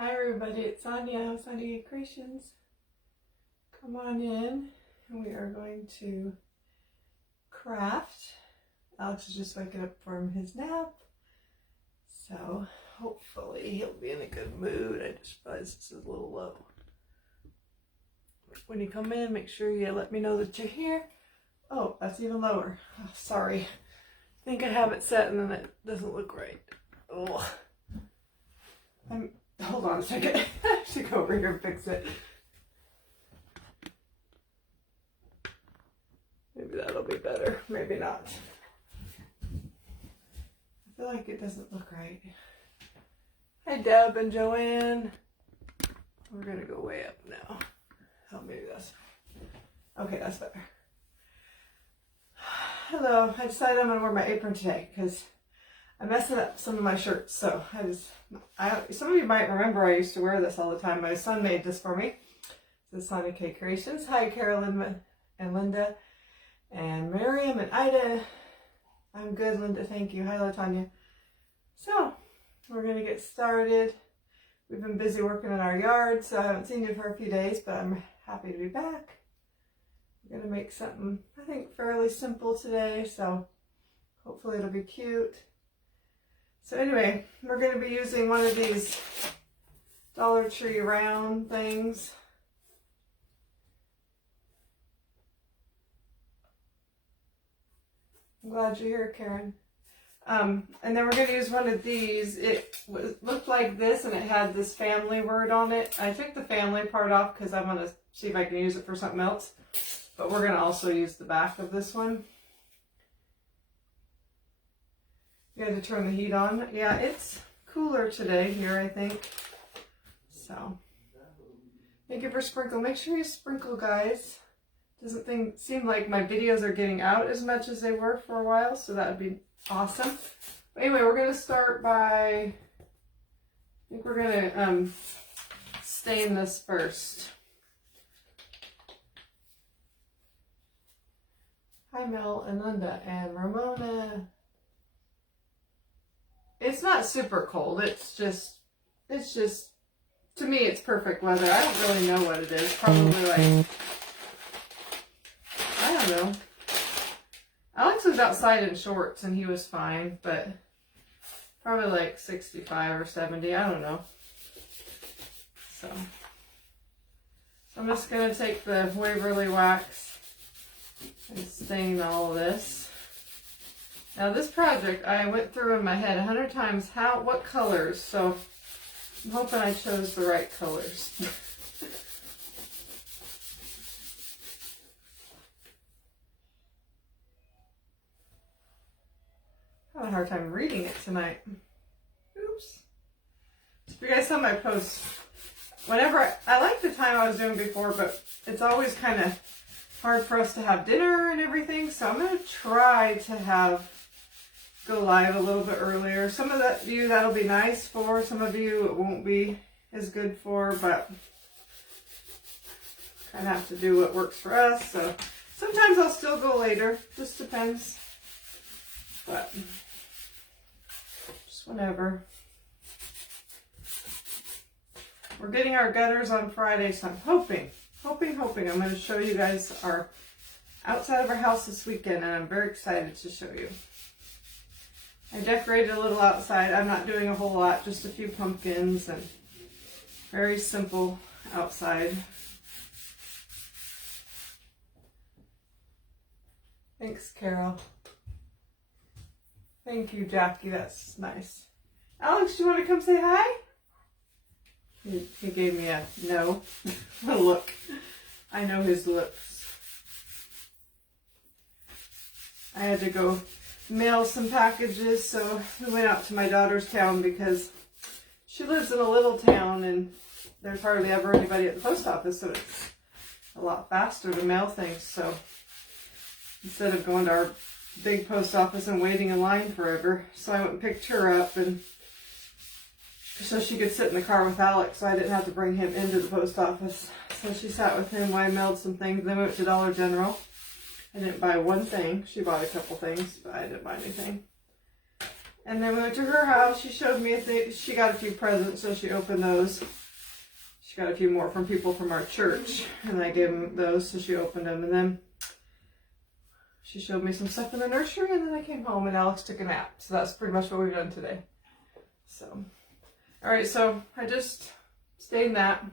Hi everybody, it's Sonia, Sonia Creations. Come on in and we are going to craft. Alex is just waking up from his nap, so hopefully he'll be in a good mood. I just realized this is a little low. When you come in, make sure you let me know that you're here. Oh, that's even lower. Oh, sorry. I think I have it set and then it doesn't look right. Oh. Hold on a second. I should go over here and fix it. Maybe that'll be better. Maybe not. I feel like it doesn't look right. Hi Deb and Joanne. We're gonna go way up now. Oh, maybe that's... Okay, that's better. Hello. I decided I'm gonna wear my apron today because I'm messing up some of my shirts, so some of you might remember I used to wear this all the time. My son made this for me. This is Sonia K Creations. Hi, Carolyn and Linda and Miriam and Ida. I'm good, Linda. Thank you. Hi, LaTanya. So, we're going to get started. We've been busy working in our yard, so I haven't seen you for a few days, but I'm happy to be back. We're going to make something, I think, fairly simple today, so hopefully it'll be cute. So anyway, we're going to be using one of these Dollar Tree round things. I'm glad you're here, Karen. And then we're going to use one of these. It looked like this and it had this family word on it. I took the family part off because I'm going to see if I can use it for something else. But we're going to also use the back of this one. You had to turn the heat on. Yeah, it's cooler today here, I think. So, thank you for sprinkle. Make sure you sprinkle, guys. Doesn't seem like my videos are getting out as much as they were for a while, so that would be awesome. But anyway, we're going to start by, I think we're going to stain this first. Hi, Mel and Linda and Ramona. It's not super cold. It's just, to me, it's perfect weather. I don't really know what it is. Probably like, I don't know. Alex was outside in shorts and he was fine, but probably like 65 or 70. I don't know. So I'm just going to take the Waverly wax and stain all of this. Now this project, I went through in my head 100 times what colors, so I'm hoping I chose the right colors. I had a hard time reading it tonight. Oops. If you guys saw my post, whenever I like the time I was doing before, but it's always kind of hard for us to have dinner and everything, so I'm going to try to go live a little bit earlier. Some of you that'll be nice for, some of you it won't be as good for, but kind of have to do what works for us. So sometimes I'll still go later, just depends, but just whenever. We're getting our gutters on Friday, so I'm hoping I'm going to show you guys our outside of our house this weekend, and I'm very excited to show you. I decorated a little outside. I'm not doing a whole lot, just a few pumpkins and very simple outside. Thanks, Carol. Thank you, Jackie. That's nice. Alex, do you want to come say hi? He gave me a no look. I know his looks. I had to go mail some packages, so we went out to my daughter's town because she lives in a little town and there's hardly ever anybody at the post office, so it's a lot faster to mail things. So instead of going to our big post office and waiting in line forever, so I went and picked her up, and so she could sit in the car with Alex, so I didn't have to bring him into the post office. So she sat with him while I mailed some things. Then we went to Dollar General. I didn't buy one thing. She bought a couple things, but I didn't buy anything. And then we went to her house. She showed me she got a few presents, so she opened those. She got a few more from people from our church, and I gave them those, so she opened them. And then she showed me some stuff in the nursery, and then I came home and Alex took a nap. So that's pretty much what we've done today. So, all right, so I just stayed in that.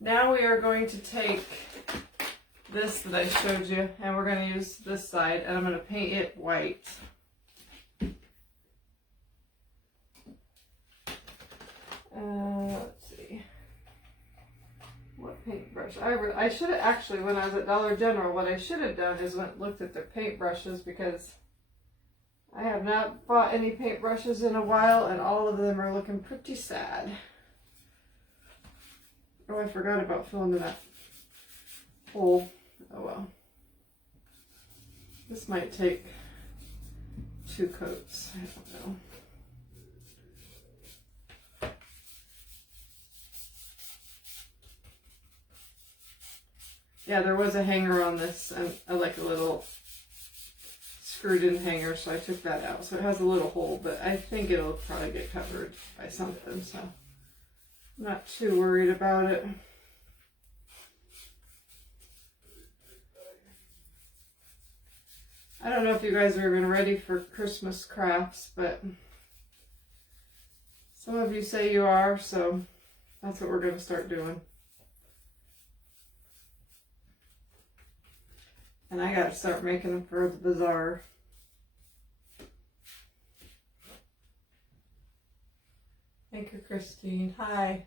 Now we are going to take this that I showed you, and we're going to use this side, and I'm going to paint it white. Let's see. What paintbrush? I should have actually, when I was at Dollar General, what I should have done is looked at their paintbrushes, because I have not bought any paintbrushes in a while, and all of them are looking pretty sad. Oh, I forgot about filling in that hole. Oh well. This might take 2 coats. I don't know. Yeah, there was a hanger on this, and like a little screwed in hanger, so I took that out. So it has a little hole, but I think it'll probably get covered by something, so I'm not too worried about it. I don't know if you guys are even ready for Christmas crafts, but some of you say you are, so that's what we're going to start doing. And I gotta start making them for the bazaar. Thank you, Christine. Hi.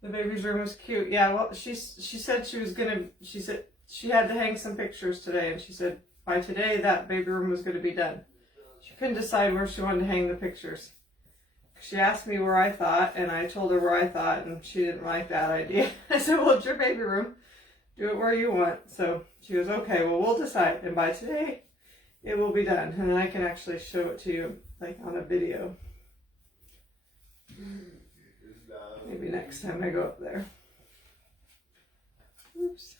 The baby's room was cute. Yeah, well, she said she said she had to hang some pictures today, and she said by today that baby room was going to be done. She couldn't decide where she wanted to hang the pictures. She asked me where I thought, and I told her where I thought, and she didn't like that idea. I said, well, it's your baby room. Do it where you want. So she goes, okay, well, we'll decide. And by today, it will be done. And then I can actually show it to you, like on a video. Maybe next time I go up there. Oops.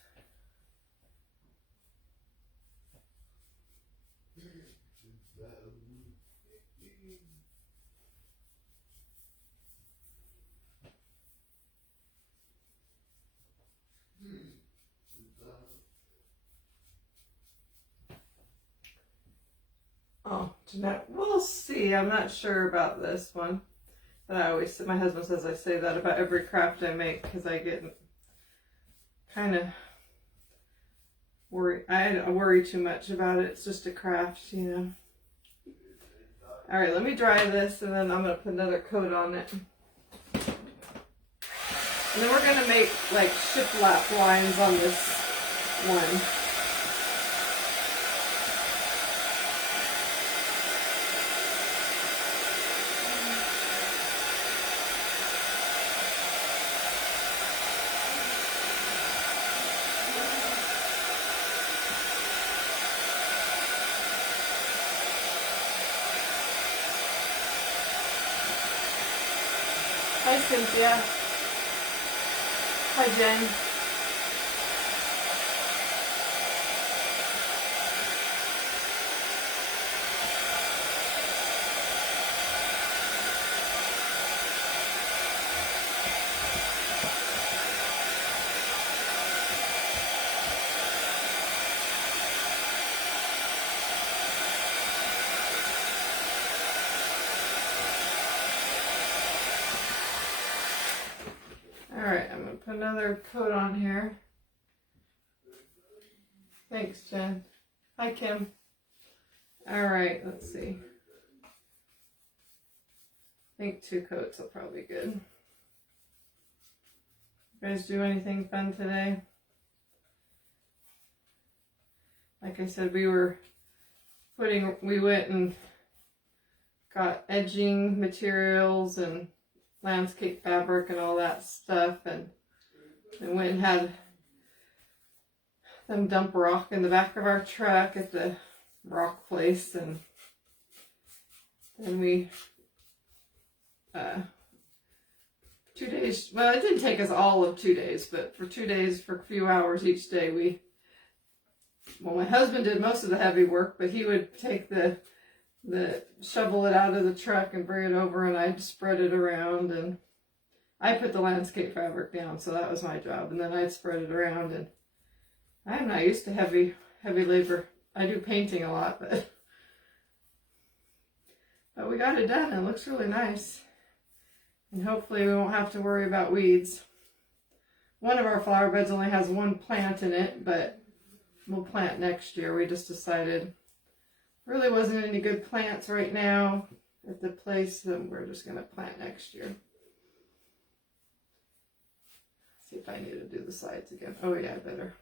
Oh, Jeanette, we'll see. I'm not sure about this one. But my husband says I say that about every craft I make, because I get kind of worried. I worry too much about it. It's just a craft, you know. All right, let me dry this, and then I'm going to put another coat on it. And then we're going to make like shiplap lines on this one. Hi, Cynthia. Hi, Jen. Alright, I'm going to put another coat on here. Thanks, Jen. Hi, Kim. Alright, let's see. I think 2 coats will probably be good. You guys do anything fun today? Like I said, we went and got edging materials and landscape fabric and all that stuff, and went and had them dump rock in the back of our truck at the rock place, and then we 2 days, well, it didn't take us all of 2 days, but for 2 days, for a few hours each day, my husband did most of the heavy work, but he would take the shovel it out of the truck and bring it over, and I'd spread it around, and I put the landscape fabric down, so that was my job, and then I'd spread it around. And I'm not used to heavy labor. I do painting a lot, but we got it done. It looks really nice, and hopefully we won't have to worry about weeds. One of our flower beds only has one plant in it, but we'll plant next year. We just decided really wasn't any good plants right now at the place, so we're just going to plant next year. See if I need to do the sides again. Oh yeah, I better.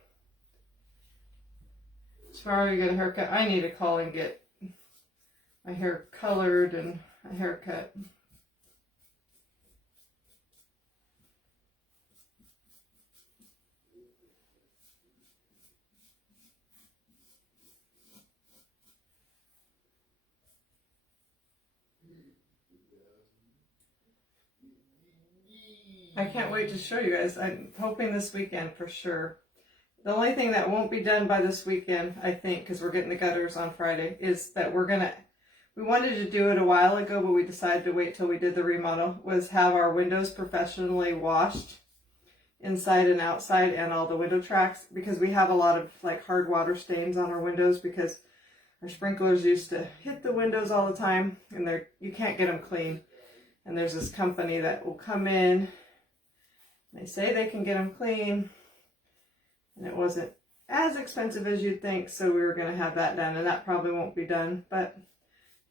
As far as I get a haircut, I need to call and get my hair colored and a haircut. I can't wait to show you guys. I'm hoping this weekend for sure. The only thing that won't be done by this weekend, I think, because we're getting the gutters on Friday, is that we wanted to do it a while ago, but we decided to wait till we did the remodel, was have our windows professionally washed inside and outside, and all the window tracks, because we have a lot of like hard water stains on our windows because our sprinklers used to hit the windows all the time, and you can't get them clean. And there's this company that will come in. They say they can get them clean, and it wasn't as expensive as you'd think, so we were going to have that done, and that probably won't be done, but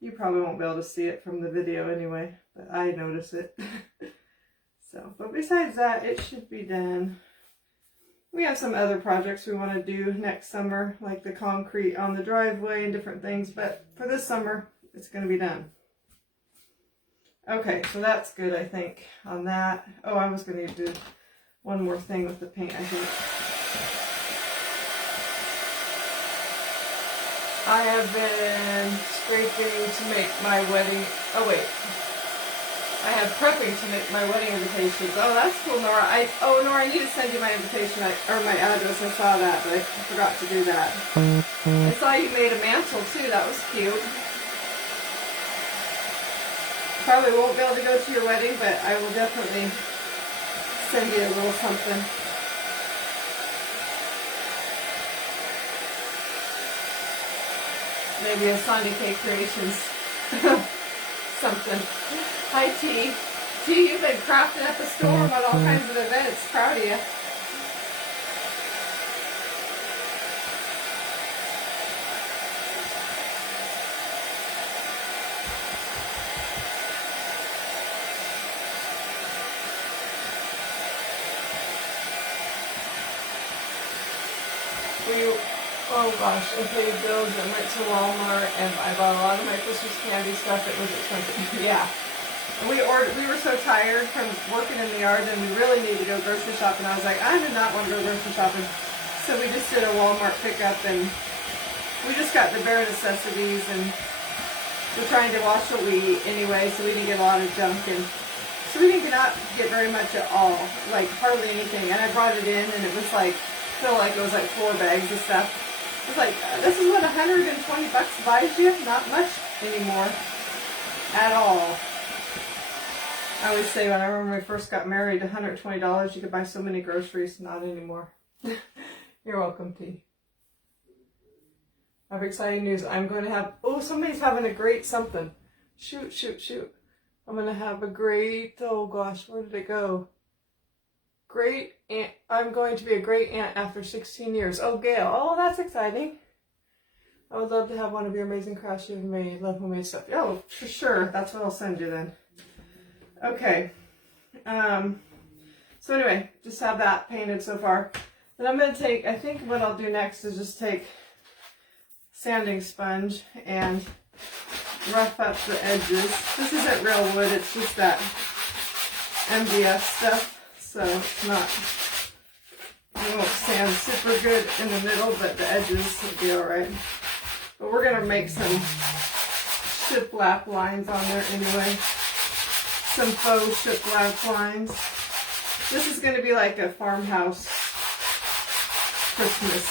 you probably won't be able to see it from the video anyway, but I notice it. So, but besides that, it should be done. We have some other projects we want to do next summer, like the concrete on the driveway and different things, but for this summer, it's going to be done. Okay, so that's good, I think, on that. Oh, I was going to do one more thing with the paint, I think. I have been scraping to make my wedding... Oh, wait. I have prepping to make my wedding invitations. Oh, that's cool, Nora. Nora, I need to send you my invitation, or my address. I saw that, but I forgot to do that. I saw you made a mantle, too. That was cute. Probably won't be able to go to your wedding, but I will definitely send you a little something. Maybe a Sandy K Creations something. Hi, T. T, you've been crafting at the storm on all kinds of events. Proud of you. Oh gosh, I paid bills and went to Walmart, and I bought a lot of my Christmas candy stuff. It was expensive. Yeah. And we were so tired from working in the yard, and we really needed to go grocery shopping. I was like, I did not want to go grocery shopping. So we just did a Walmart pickup, and we just got the bare necessities, and we're trying to watch what we eat anyway, so we didn't get a lot of junk, and so we did not get very much at all, like hardly anything. And I brought it in, and it was like, feel like it was like 4 bags of stuff. It's like, this is what $120 buys you? Not much anymore. At all. I always say, when I remember when we first got married, $120, you could buy so many groceries. Not anymore. You're welcome, T. I have exciting news. I'm going to have, somebody's having a great something. Shoot. I'm going to have a great, oh gosh, where did it go? Great aunt. I'm going to be a great aunt after 16 years. Oh, Gail. Oh, that's exciting. I would love to have one of your amazing crafts you've made. Love homemade stuff. Oh, for sure. That's what I'll send you then. Okay. So anyway, just have that painted so far. Then I'm going to take, I think what I'll do next is just take sanding sponge and rough up the edges. This isn't real wood. It's just that MDF stuff. So it's not, it won't sand super good in the middle, but the edges will be alright. But we're going to make some shiplap lines on there anyway. Some faux shiplap lines. This is going to be like a farmhouse Christmas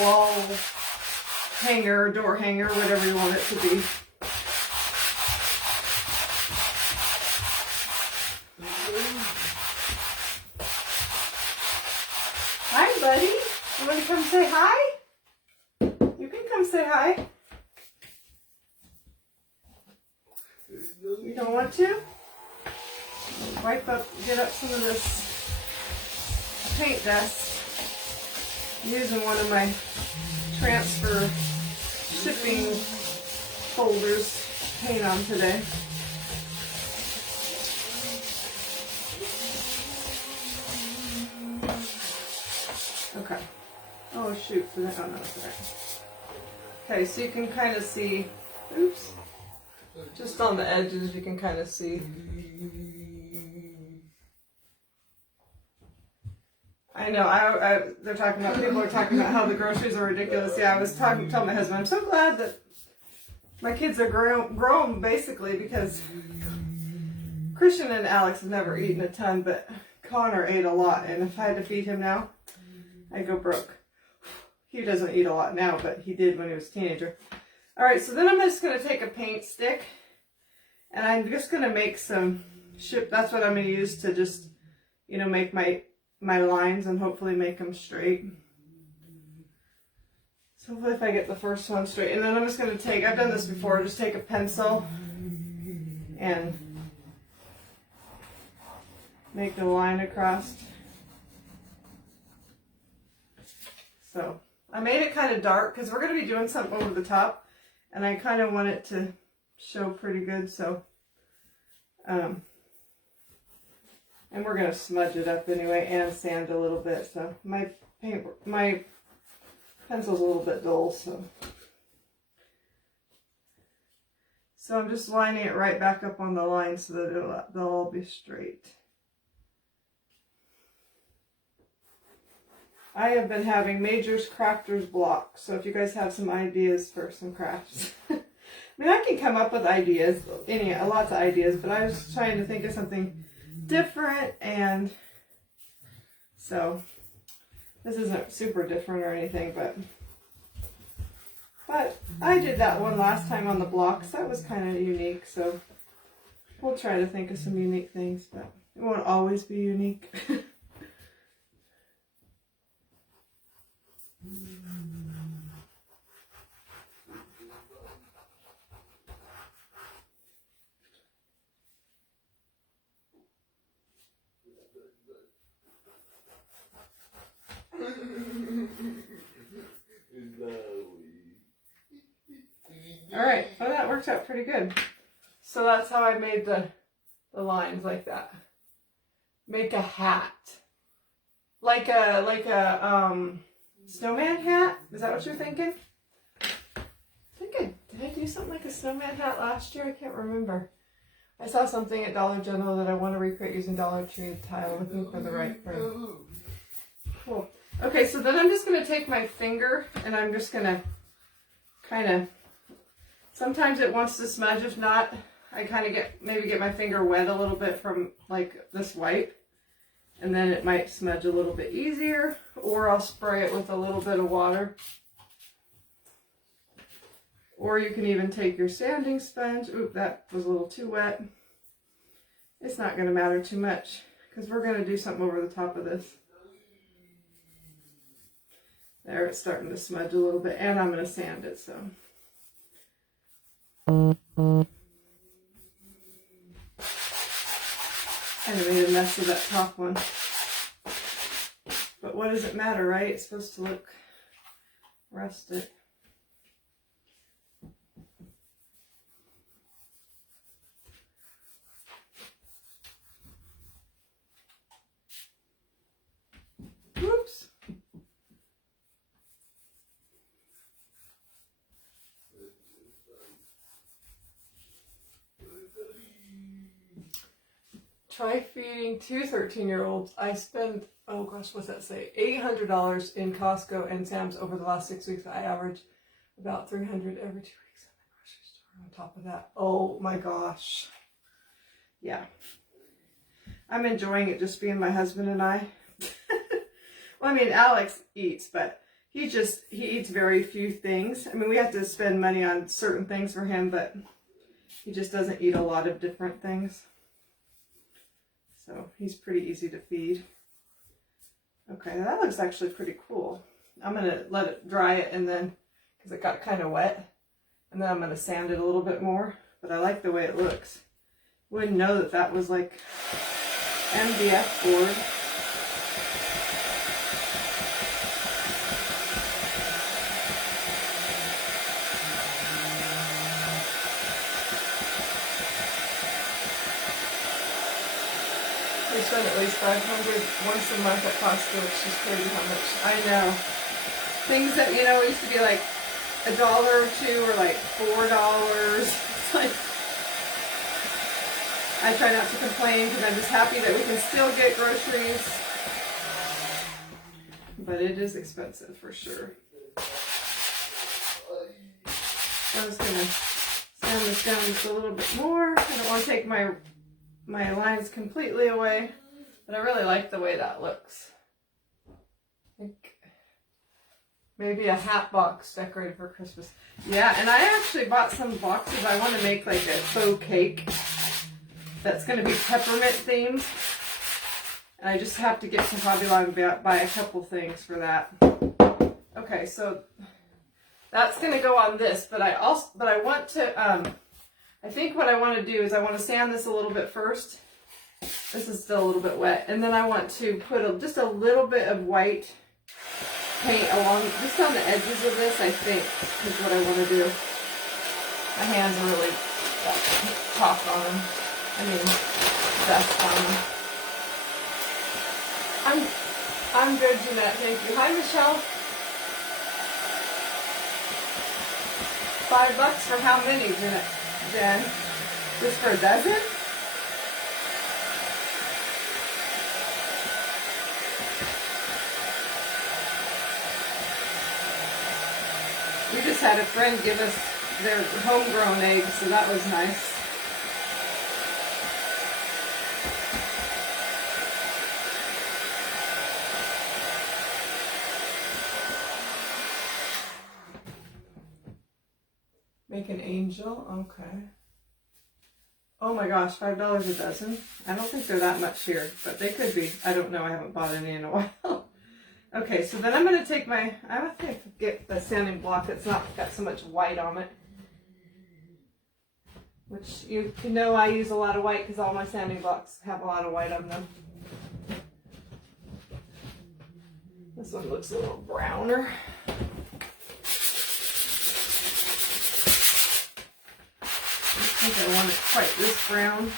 wall hanger, door hanger, whatever you want it to be. You want to come say hi? You can come say hi. You don't want to? Wipe up, get up some of this paint dust. I'm using one of my transfer shipping folders to paint on today. Okay. Oh shoot, oh no, that's alright. Okay, so you can kind of see, oops, just on the edges you can kind of see. I know, they're talking about, people are talking about how the groceries are ridiculous. Yeah, I was telling my husband, I'm so glad that my kids are grown basically, because Christian and Alex have never eaten a ton, but Connor ate a lot, and if I had to feed him now, I'd go broke. He doesn't eat a lot now, but he did when he was a teenager. Alright, so then I'm just going to take a paint stick, and I'm just going to make some that's what I'm going to use to just, you know, make my lines and hopefully make them straight. So hopefully if I get the first one straight. And then I'm just going to take, I've done this before, just take a pencil and make a line across. So I made it kind of dark because we're going to be doing something over the top, and I kind of want it to show pretty good. So, and we're going to smudge it up anyway and sand a little bit. So my pencil's a little bit dull, so I'm just lining it right back up on the line so that they'll all be straight. I have been having Major's Crafters block, so if you guys have some ideas for some crafts. I mean, I can come up with ideas, lots of ideas, but I was trying to think of something different, and so this isn't super different or anything, but I did that one last time on the blocks. That was kind of unique, so we'll try to think of some unique things, but it won't always be unique. Alright, well that worked out pretty good. So that's how I made the lines like that. Make a hat. Like a snowman hat? Is that what you're thinking? Did I do something like a snowman hat last year? I can't remember. I saw something at Dollar General that I want to recreate using Dollar Tree tile, looking for the right frame. Cool. Okay, so then I'm just going to take my finger and I'm just going to kind of, sometimes it wants to smudge. If not, I kind of maybe get my finger wet a little bit from like this wipe, and then it might smudge a little bit easier, or I'll spray it with a little bit of water. Or you can even take your sanding sponge. Oop, that was a little too wet. It's not going to matter too much because we're going to do something over the top of this. There, it's starting to smudge a little bit, and I'm going to sand it, so. Kind of made a mess of that top one. But what does it matter, right? It's supposed to look rustic. Whoops. Try feeding two 13-year-olds. I spend, oh gosh, what's that say? $800 in Costco and Sam's over the last 6 weeks. I average about $300 every 2 weeks at the grocery store on top of that. Oh my gosh. Yeah. I'm enjoying it just being my husband and I. Well, I mean, Alex eats, but he eats very few things. I mean, we have to spend money on certain things for him, but he just doesn't eat a lot of different things. So he's pretty easy to feed. Okay, that looks actually pretty cool. I'm going to let it dry it, and then, because it got kind of wet, and then I'm going to sand it a little bit more. But I like the way it looks. Wouldn't know that that was like MDF board. We spend at least $500 once a month at Costco, which is crazy how much. I know. Things that, you know, used to be like $1 or $2 or like $4. It's like, I try not to complain because I'm just happy that we can still get groceries. But it is expensive for sure. So I'm just going to sand this down just a little bit more. I don't want to take my lines completely away, but I really like the way that looks. I think maybe a hat box decorated for Christmas. Yeah, and I actually bought some boxes. I want to make like a faux cake that's going to be peppermint themed. And I just have to get to Hobby Lobby and buy a couple things for that. Okay, so that's going to go on this, but I want to, I think what I want to do is I want to sand this a little bit first. This is still a little bit wet. And then I want to put just a little bit of white paint along, just on the edges of this, I think, is what I want to do. My hands are really chalk on them. I mean, dust on them. I'm good, Jeanette. Thank you. Hi, Michelle. $5 for how many, Jeanette? Jen? Just for a dozen? We just had a friend give us their homegrown eggs, so that was nice. Make an angel, okay. Oh my gosh, $5 a dozen. I don't think they're that much here, but they could be. I don't know, I haven't bought any in a while. Okay, so then I'm going to take I think get a sanding block that's not got so much white on it. Which you know I use a lot of white because all my sanding blocks have a lot of white on them. This one looks a little browner. I think I want it quite this brown.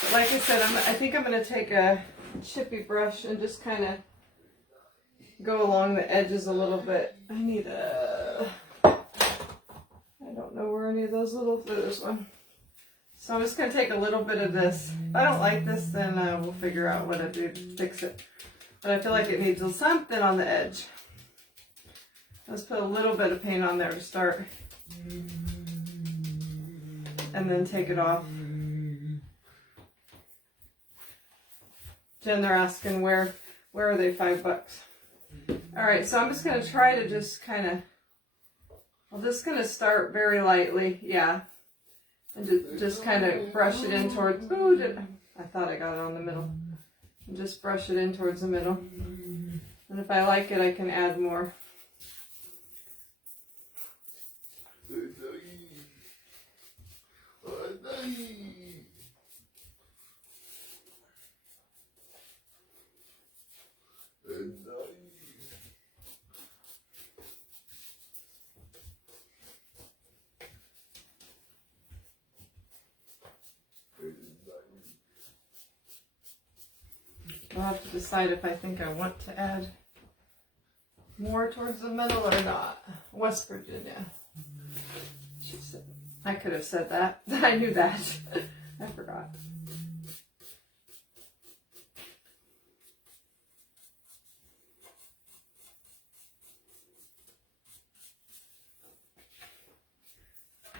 But like I said, I think I'm going to take a chippy brush and just kind of go along the edges a little bit. I don't know where any of those little, there's one. So I'm just going to take a little bit of this. If I don't like this, then we'll figure out what to do to fix it. But I feel like it needs something on the edge. Let's put a little bit of paint on there to start. And then take it off. Jen, they're asking where are they $5? Alright, so I'm just going to try to just kind of, I'm just going to start very lightly, yeah. And just kind of brush it in towards, I thought I got it on the middle. And just brush it in towards the middle. And if I like it, I can add more. I'll have to decide if I think I want to add more towards the middle or not. West Virginia. She said, I could have said that. I knew that. I forgot.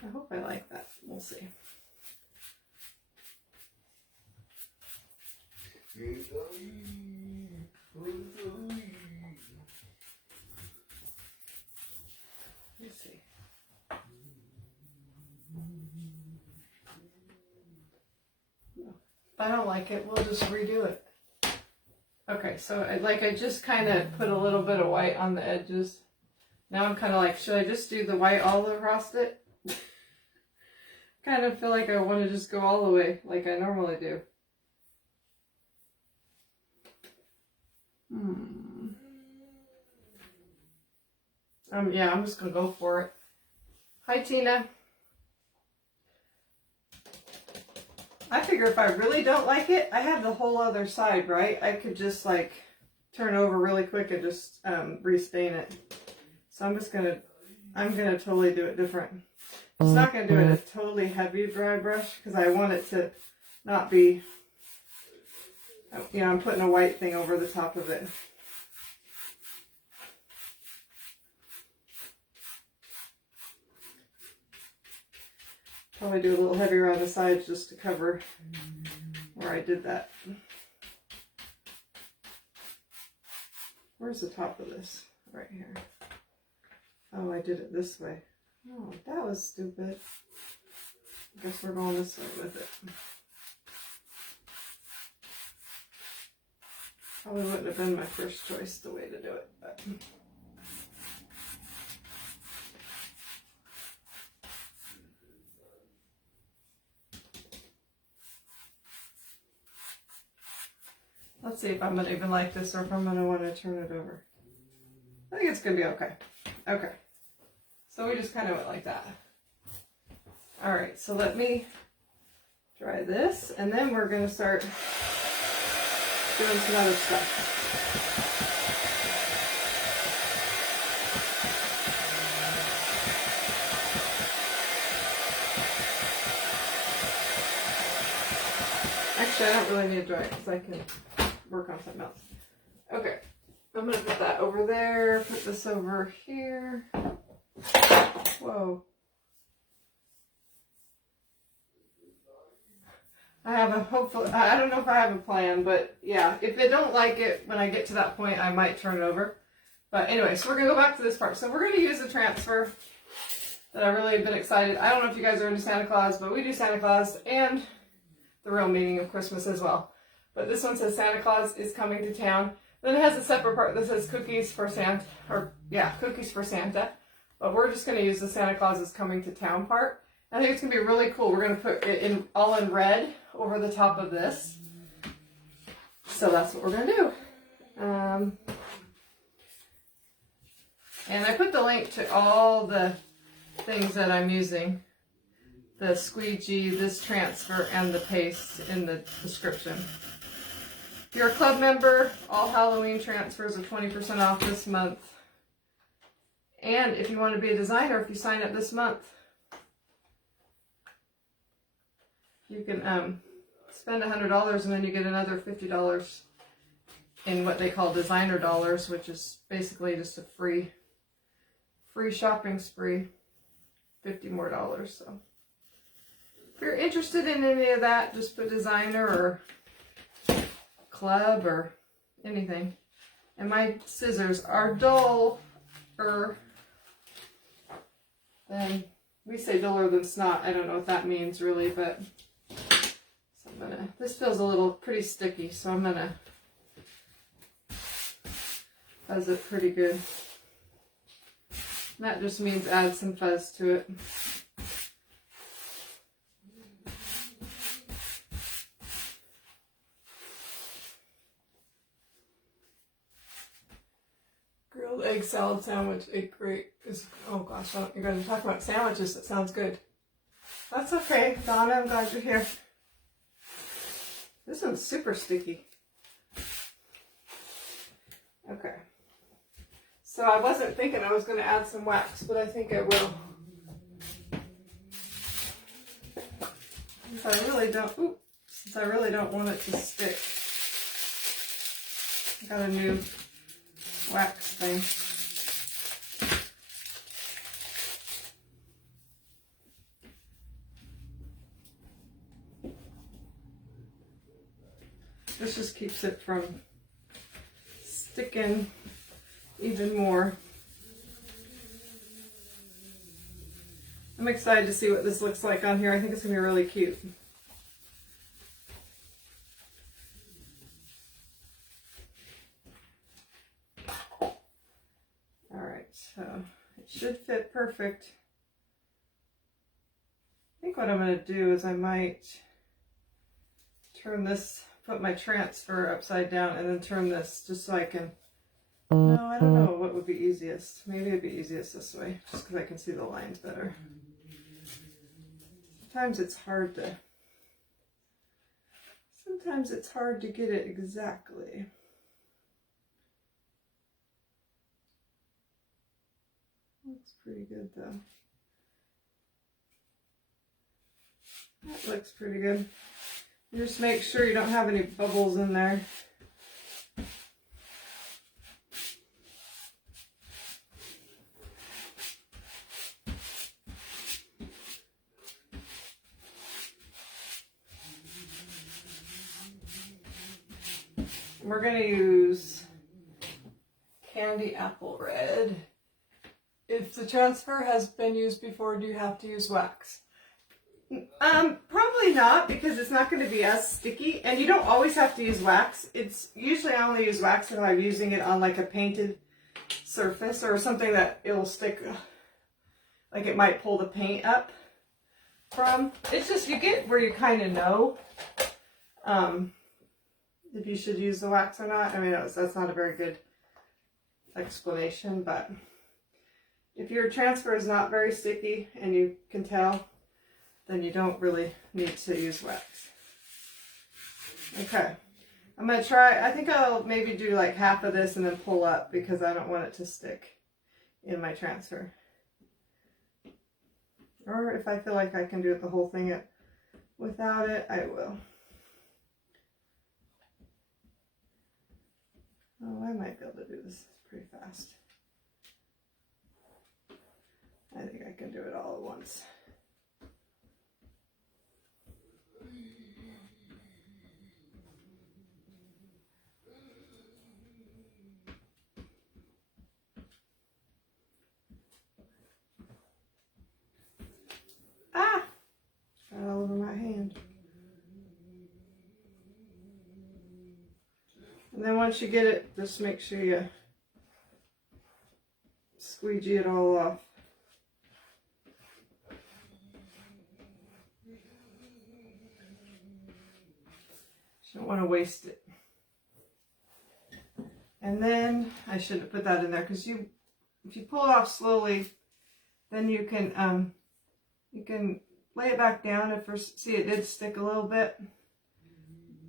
I hope I like that. We'll see. Let's see. I don't like it, we'll just redo it. Okay, so I just kind of put a little bit of white on the edges. Now I'm kind of like, should I just do the white all across it? Kind of feel like I want to just go all the way like I normally do. Yeah, I'm just gonna go for it. Hi, Tina. I figure if I really don't like it, I have the whole other side, right? I could just like turn over really quick and just restain it. So I'm gonna totally do it different. I'm just not gonna do it a totally heavy dry brush because I want it to not be, you know, I'm putting a white thing over the top of it. Probably do a little heavier on the sides just to cover where I did that. Where's the top of this? Right here. Oh, I did it this way. Oh, that was stupid. I guess we're going this way with it. Probably wouldn't have been my first choice the way to do it, but... Let's see if I'm going to even like this or if I'm going to want to turn it over. I think it's going to be okay. Okay. So we just kind of went like that. Alright, so let me try this and then we're going to start doing some other stuff. Actually, I don't really need to dry it because I can work on something else. Okay, I'm going to put that over there, put this over here. Whoa. I have a hopeful, I don't know if I have a plan, but yeah, if they don't like it when I get to that point, I might turn it over. But anyway, so we're going to go back to this part. So we're going to use the transfer that I really have been excited. I don't know if you guys are into Santa Claus, but we do Santa Claus and the real meaning of Christmas as well. But this one says Santa Claus is coming to town. Then it has a separate part that says cookies for Santa, or yeah, cookies for Santa. But we're just going to use the Santa Claus is coming to town part. I think it's going to be really cool. We're going to put it in all in red over the top of this. So that's what we're going to do. And I put the link to all the things that I'm using. The squeegee, this transfer, and the paste in the description. If you're a club member, all Halloween transfers are 20% off this month. And if you want to be a designer, if you sign up this month, you can spend $100 and then you get another $50 in what they call designer dollars, which is basically just a free shopping spree. $50 more. So if you're interested in any of that, just put designer or club or anything. And my scissors are duller than, we say duller than snot. I don't know what that means really, but so I'm gonna, this feels a little pretty sticky, so I'm gonna fuzz it pretty good. And that just means add some fuzz to it. Grilled egg salad sandwich, great. Oh gosh, you're going to talk about sandwiches. That sounds good. That's okay, Donna. I'm glad you're here. This one's super sticky. Okay. So I wasn't thinking I was going to add some wax, but I think I will. Since I really don't want it to stick. I got a new wax thing. This just keeps it from sticking even more. I'm excited to see what this looks like on here. I think it's going to be really cute. should fit perfect. I think what I'm going to do is I might turn this, put my transfer upside down and then turn this just so I can, no, I don't know what would be easiest. Maybe it'd be easiest this way just because I can see the lines better. Sometimes it's hard to get it exactly. Looks pretty good though. That looks pretty good. Just make sure you don't have any bubbles in there. We're going to use Candy Apple Red. If the transfer has been used before, do you have to use wax? Probably not, because it's not going to be as sticky, and you don't always have to use wax. It's usually I only use wax if I'm using it on like a painted surface or something that it'll stick, like it might pull the paint up from. It's just you get where you kind of know if you should use the wax or not. I mean, that's not a very good explanation, but if your transfer is not very sticky and you can tell, then you don't really need to use wax. Okay, I'm going to try, I think I'll maybe do like half of this and then pull up because I don't want it to stick in my transfer. Or if I feel like I can do it the whole thing without it, I will. Oh, I might be able to do this pretty fast. I think I can do it all at once. Ah! Got all over my hand. And then once you get it, just make sure you squeegee it all off. Don't want to waste it. And then I should have put that in there because if you pull it off slowly, then you can lay it back down. At first, see, it did stick a little bit.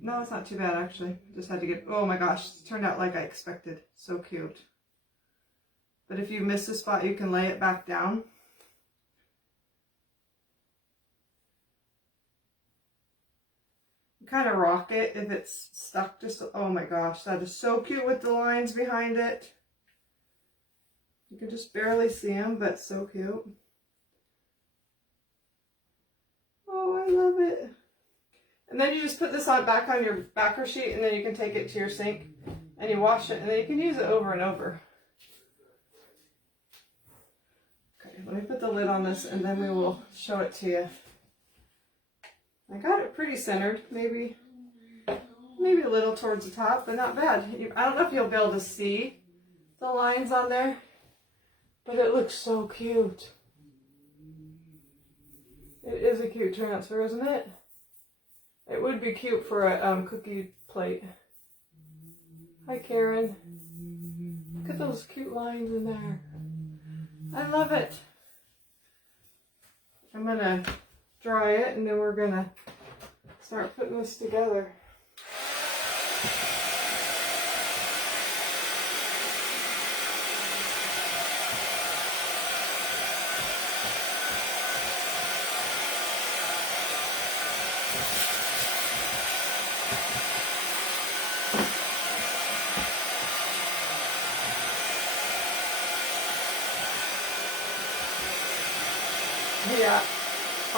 No, it's not too bad actually. Just had to get, oh my gosh, it turned out like I expected. So cute. But if you miss a spot, you can lay it back down. Kind of rock it if it's stuck. Just, oh my gosh, that is so cute with the lines behind it. You can just barely see them, but so cute. Oh, I love it. And then you just put this back on your backer sheet, and then you can take it to your sink and you wash it, and then you can use it over and over. Okay, let me put the lid on this and then we will show it to you. I got it pretty centered, maybe a little towards the top, but not bad. I don't know if you'll be able to see the lines on there, but it looks so cute. It is a cute transfer, isn't it? It would be cute for a cookie plate. Hi, Karen. Look at those cute lines in there. I love it. I'm going to dry it, and then we're gonna start putting this together. Yeah.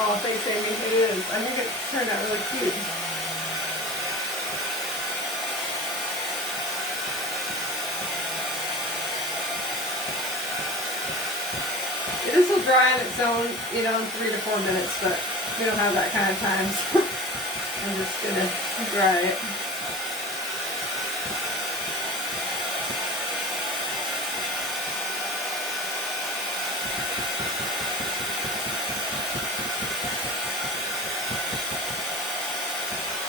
Oh, thanks, Amy. It is. I think it turned out really cute. This will dry on its own, you know, in 3 to 4 minutes, but we don't have that kind of time, so I'm just gonna dry it.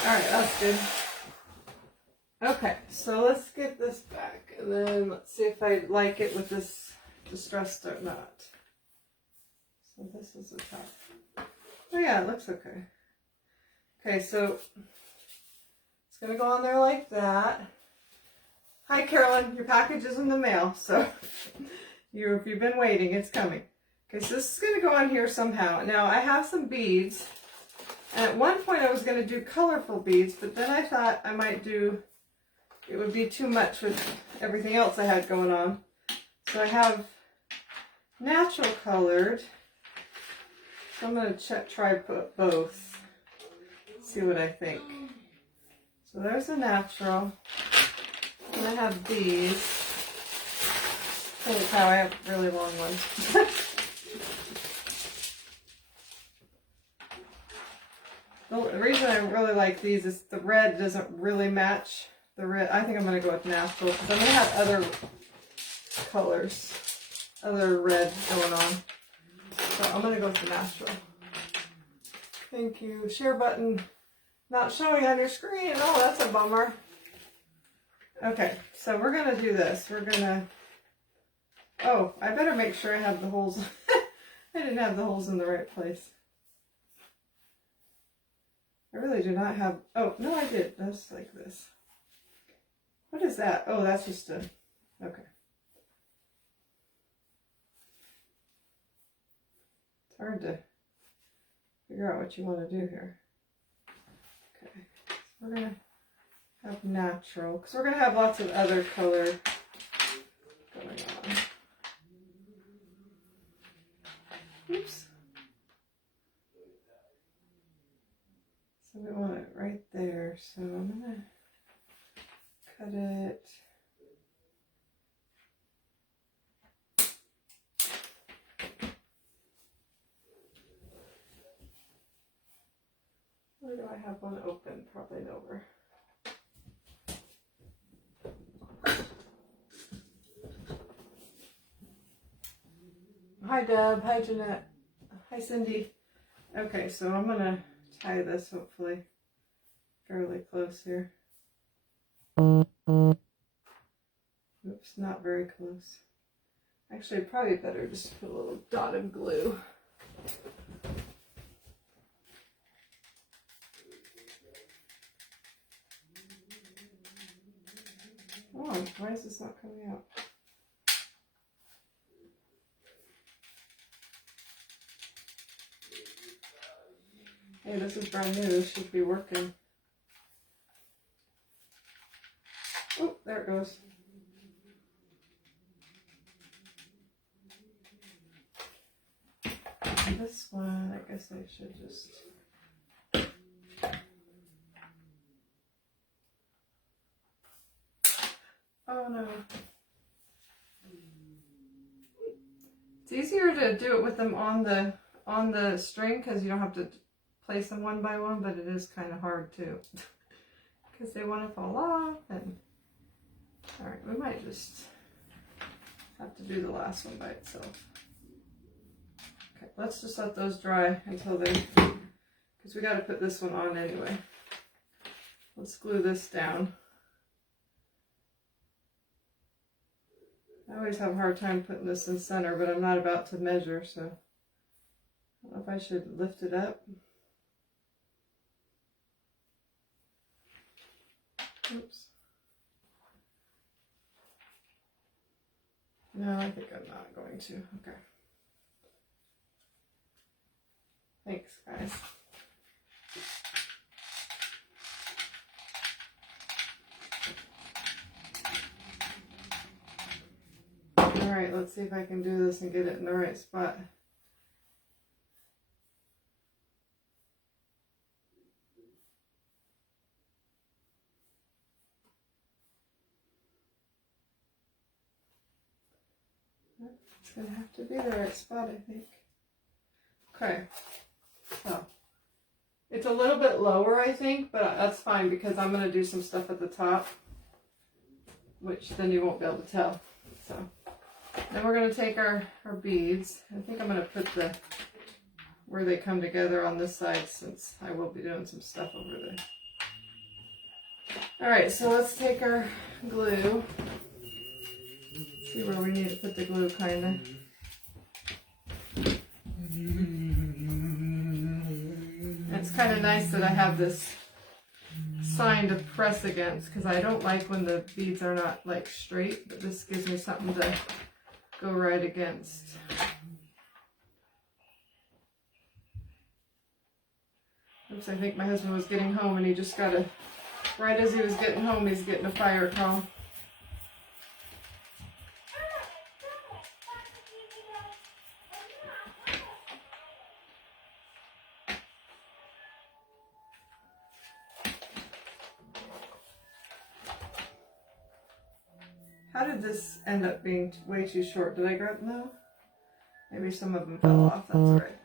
Alright, that's good. Okay, so let's get this back and then let's see if I like it with this distressed or not. So this is the top. Oh yeah, it looks okay. Okay, so it's gonna go on there like that. Hi Carolyn, your package is in the mail, so if you've been waiting, it's coming. Okay, so this is gonna go on here somehow. Now I have some beads, and at one point I was gonna do colorful beads, but then I thought I might do, it would be too much with everything else I had going on. So I have natural colored. So I'm going to try put both. See what I think. So there's a natural. And I have these. Holy cow, I have really long ones. The reason I really like these is the red doesn't really match the red. I think I'm going to go with natural because I'm going to have other colors, other red going on. So I'm going to go with the natural. Thank you. Share button not showing on your screen. Oh, that's a bummer. Okay, so we're going to do this. We're going to... Oh, I better make sure I have the holes. I didn't have the holes in the right place. I really do not have... Oh, no, I did. That's like this. What is that? Oh, that's just a... Okay. It's hard to figure out what you want to do here. Okay. So we're going to have natural, because we're going to have lots of other color going on. Oops. So we want it right there. So I'm going to cut it. Where do I have one open? Probably nowhere. Hi Deb, hi Jeanette, hi Cindy. Okay, so I'm going to tie this hopefully fairly close here. Oops, not very close. Actually, probably better just put a little dot of glue. Oh, why is this not coming out? Hey, this is brand new. This should be working. Oh, there it goes. And this one, I guess I should just... Oh no. It's easier to do it with them on the string because you don't have to place them one by one, but it is kind of hard too because they want to fall off. And all right, we might just have to do the last one by itself. Okay, let's just let those dry until they, because we got to put this one on anyway. Let's glue this down. I always have a hard time putting this in center, but I'm not about to measure, so I don't know if I should lift it up. Oops. No, I think I'm not going to. Okay. Thanks, guys. Alright, let's see if I can do this and get it in the right spot. It's going to have to be the right spot, I think. Okay. So, it's a little bit lower, I think, but that's fine because I'm going to do some stuff at the top, which then you won't be able to tell. So, then we're going to take our beads. I think I'm going to put the where they come together on this side since I will be doing some stuff over there. Alright, so let's take our glue. See where we need to put the glue, kinda. It's kind of nice that I have this sign to press against, because I don't like when the beads are not like straight, but this gives me something to go right against. Oops, I think my husband was getting home and he just got a, right as he was getting home, he's getting a fire call. How did this end up being way too short? Did I grab? No? Maybe some of them fell off. That's all right.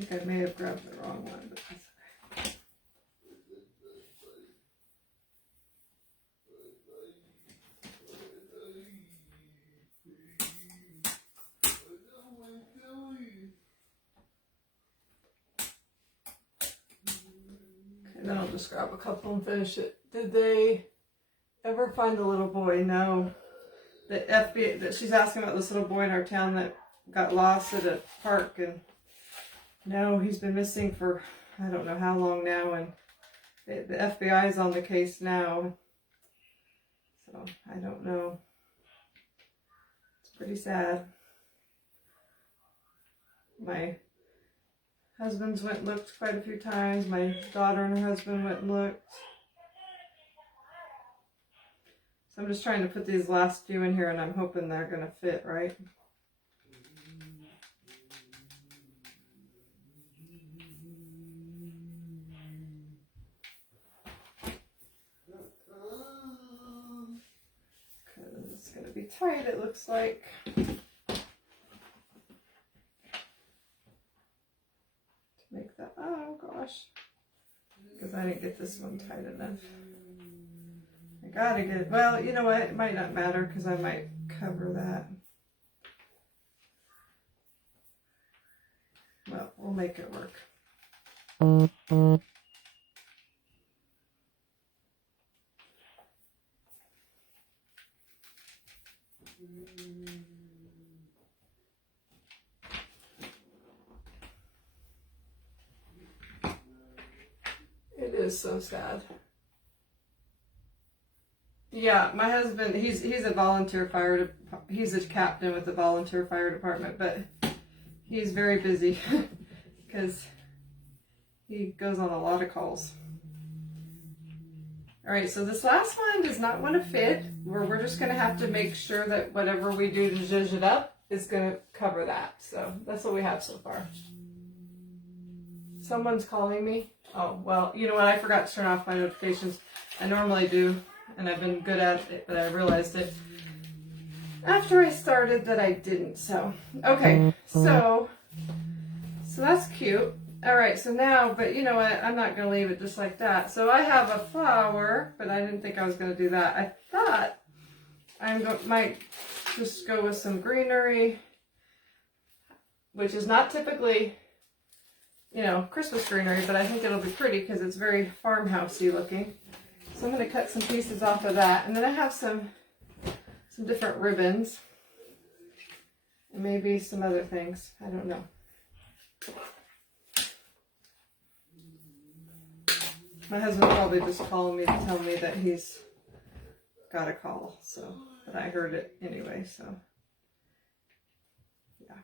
I think I may have grabbed the wrong one, but that's okay. Then I'll just grab a couple and finish it. Did they ever find the little boy? No. The FBI, that she's asking about this little boy in our town that got lost at a park, and no, he's been missing for I don't know how long now, and the FBI is on the case now. So I don't know. It's pretty sad. My husband's went and looked quite a few times. My daughter and her husband went and looked. So I'm just trying to put these last few in here, and I'm hoping they're going to fit, right? Because it's going to be tight, it looks like. Make that, oh gosh, because I didn't get this one tight enough. I gotta get it, well, you know what, it might not matter because I might cover that. Well, we'll make it work. It is so sad. Yeah, my husband, he's a volunteer he's a captain with the volunteer fire department, but he's very busy because he goes on a lot of calls. All right, so this last one does not want to fit. We're just going to have to make sure that whatever we do to zhuzh it up is going to cover that. So that's what we have so far. Someone's calling me. Oh, well, you know what? I forgot to turn off my notifications. I normally do, and I've been good at it, but I realized it after I started that I didn't. So, okay, so that's cute. All right, so now, but you know what? I'm not going to leave it just like that. So I have a flower, but I didn't think I was going to do that. I thought I might just go with some greenery, which is not typically, you know, Christmas greenery, but I think it'll be pretty because it's very farmhousey looking. So I'm going to cut some pieces off of that, and then I have some different ribbons and maybe some other things. I don't know. My husband probably just called me to tell me that he's got a call, so, but I heard it anyway, so yeah.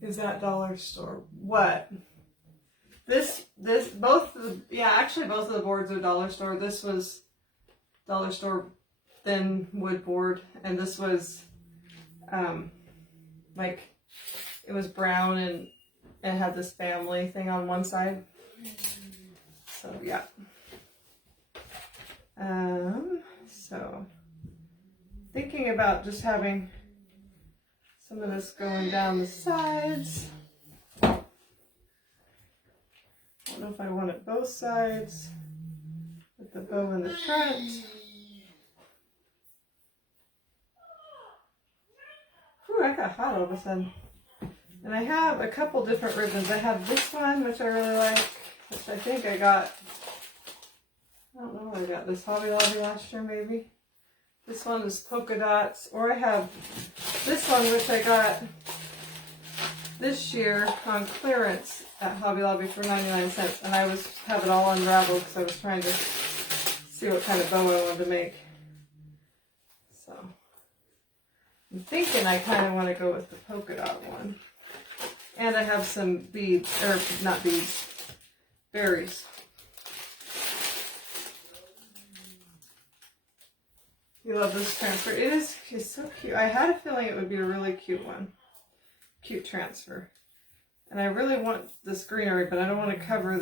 Is that dollar store? What? Both of the boards are dollar store. This was dollar store thin wood board, and this was like it was brown and it had this family thing on one side. So yeah. So thinking about just having some of this going down the sides. I don't know if I want it both sides. the bow in the front. Ooh, I got hot all of a sudden. And I have a couple different ribbons. I have this one, which I really like, which I think I got, I don't know where I got this, Hobby Lobby last year maybe. This one is polka dots. Or I have this one, which I got this year on clearance at Hobby Lobby for 99 cents. And I have it all unraveled because I was trying to see what kind of bow I wanted to make. So I'm thinking I kind of want to go with the polka dot one. And I have some beads, or not beads, berries. You love this transfer. It's so cute. I had a feeling it would be a really cute one. Cute transfer. And I really want this greenery, but I don't want to cover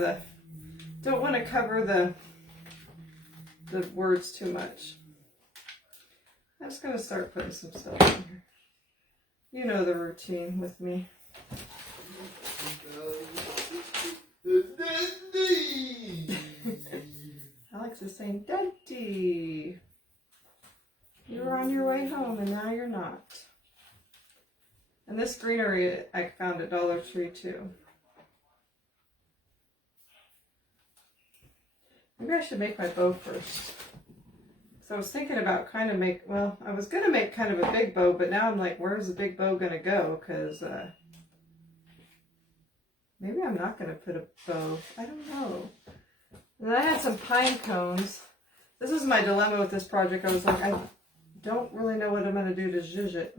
the words too much. I'm just going to start putting some stuff in here. You know the routine with me. Alex is saying, Daddy, you were on your way home and now you're not. And this greenery I found at Dollar Tree too. Maybe I should make my bow first. So I was thinking about I was going to make kind of a big bow, but now I'm like, where's the big bow going to go? Because maybe I'm not going to put a bow. I don't know. And then I had some pine cones. This was my dilemma with this project. I was like, I don't really know what I'm going to do to zhuzh it.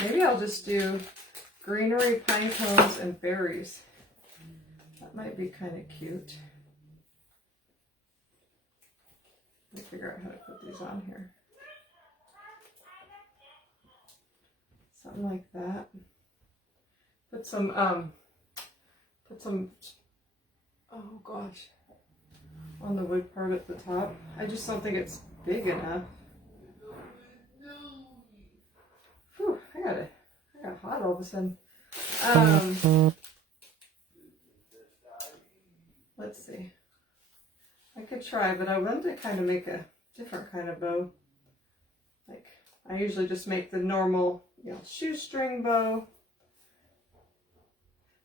Maybe I'll just do greenery, pine cones, and berries. That might be kind of cute. Let me figure out how to put these on here. Something like that. Put some, oh gosh, on the wood part at the top. I just don't think it's big enough. Whew, I got hot all of a sudden. Let's see. I could try, but I wanted to kind of make a different kind of bow. Like, I usually just make the normal, shoestring bow.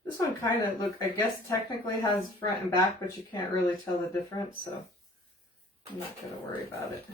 This one kind of I guess technically has front and back, but you can't really tell the difference, so I'm not going to worry about it.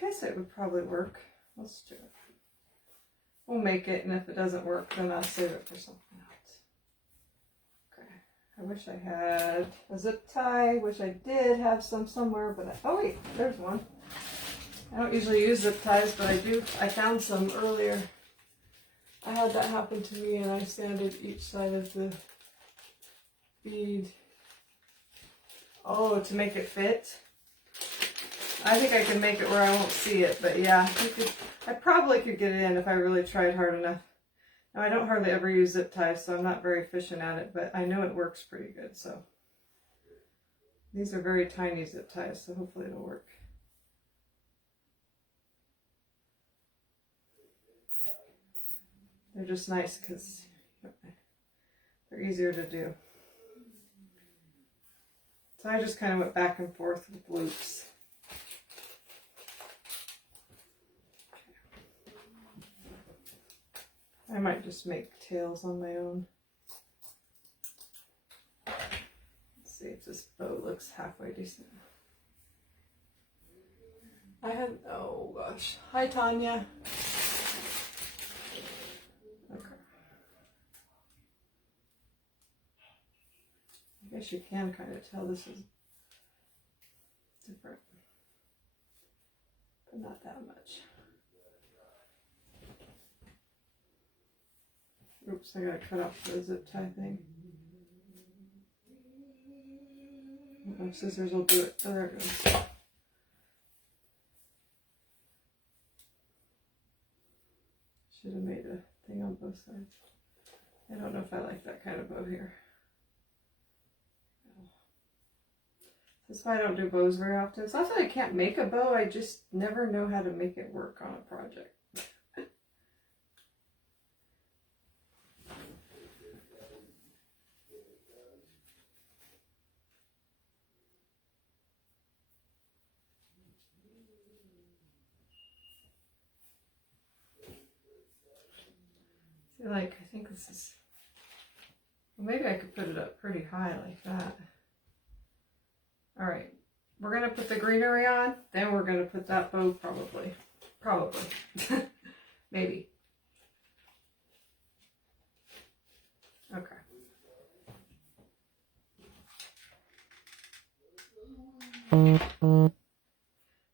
I guess it would probably work. Let's do it. We'll make it, and if it doesn't work, then I'll save it for something else. Okay. I wish I had a zip tie. Wish I did have some somewhere, but oh wait, there's one. I don't usually use zip ties, but I found some earlier. I had that happen to me, and I sanded each side of the bead. Oh, to make it fit. I think I can make it where I won't see it, but yeah, I probably could get it in if I really tried hard enough. Now, I don't hardly ever use zip ties, so I'm not very efficient at it, but I know it works pretty good, so. These are very tiny zip ties, so hopefully it'll work. They're just nice because they're easier to do. So I just kind of went back and forth with loops. I might just make tails on my own. Let's see if this bow looks halfway decent. Oh gosh. Hi, Tanya. Okay. I guess you can kind of tell this is different, but not that much. Oops, I gotta cut off the zip tie thing. know if scissors will do it. Oh, there it goes. Should have made a thing on both sides. I don't know if I like that kind of bow here. That's why I don't do bows very often. It's not that I can't make a bow, I just never know how to make it work on a project. See, like, I think this is, well, maybe I could put it up pretty high like that. All right, we're gonna put the greenery on, then we're gonna put that bow probably. Maybe. Okay.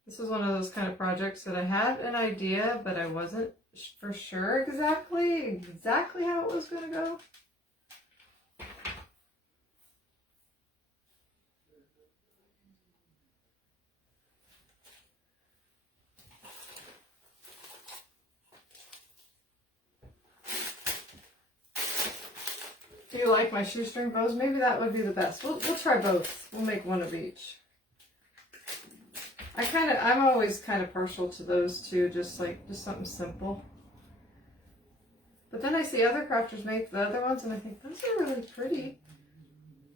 This was one of those kind of projects that I had an idea, but I wasn't for sure exactly how it was gonna go. Do you like my shoestring bows? Maybe that would be the best. We'll try both. We'll make one of each. I'm always kind of partial to those two, just something simple. But then I see other crafters make the other ones and I think those are really pretty.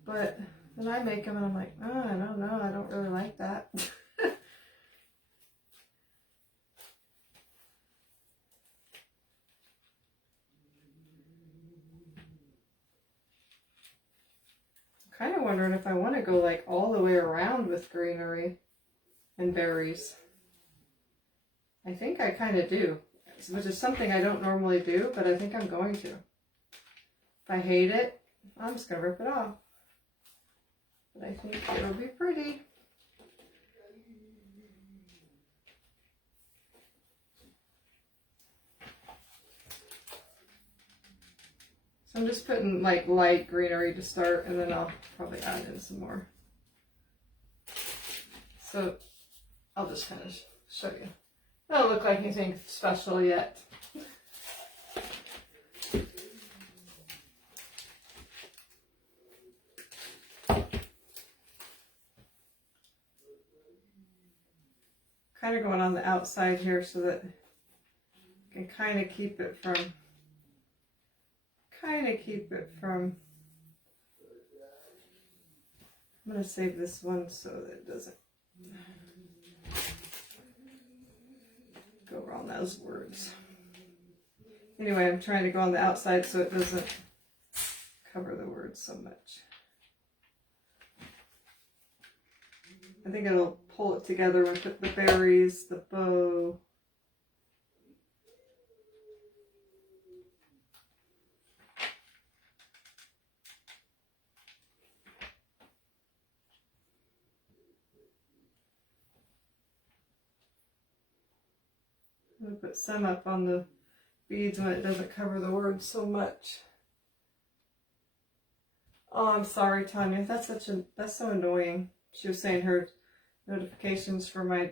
But then I make them and I'm like, oh, I don't know, I don't really like that. Kind of wondering if I want to go like all the way around with greenery and berries. I think I kind of do, which is something I don't normally do, but I think I'm going to. If I hate it, I'm just going to rip it off. But I think it'll be pretty. So I'm just putting like light greenery to start, and then I'll probably add in some more. So I'll just kind of show you. It don't look like anything special yet. Kind of going on the outside here so that I can kind of keep it from I'm going to save this one so that it doesn't go around those words. Anyway, I'm trying to go on the outside so it doesn't cover the words so much. I think it'll pull it together with the berries, the bow. I'm going to put some up on the beads when it doesn't cover the words so much. Oh, I'm sorry, Tanya. That's so annoying. She was saying her notifications for my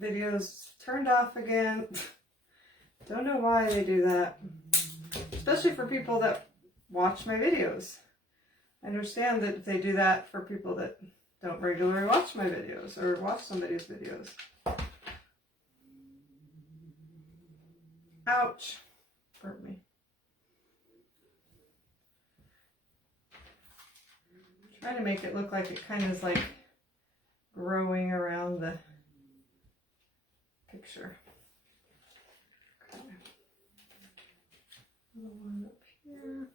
videos turned off again. Don't know why they do that. Especially for people that watch my videos. I understand that if they do that for people that don't regularly watch my videos or watch somebody's videos. Ouch. Hurt me. Trying to make it look like it kind of is like growing around the picture. Okay. Another one up here.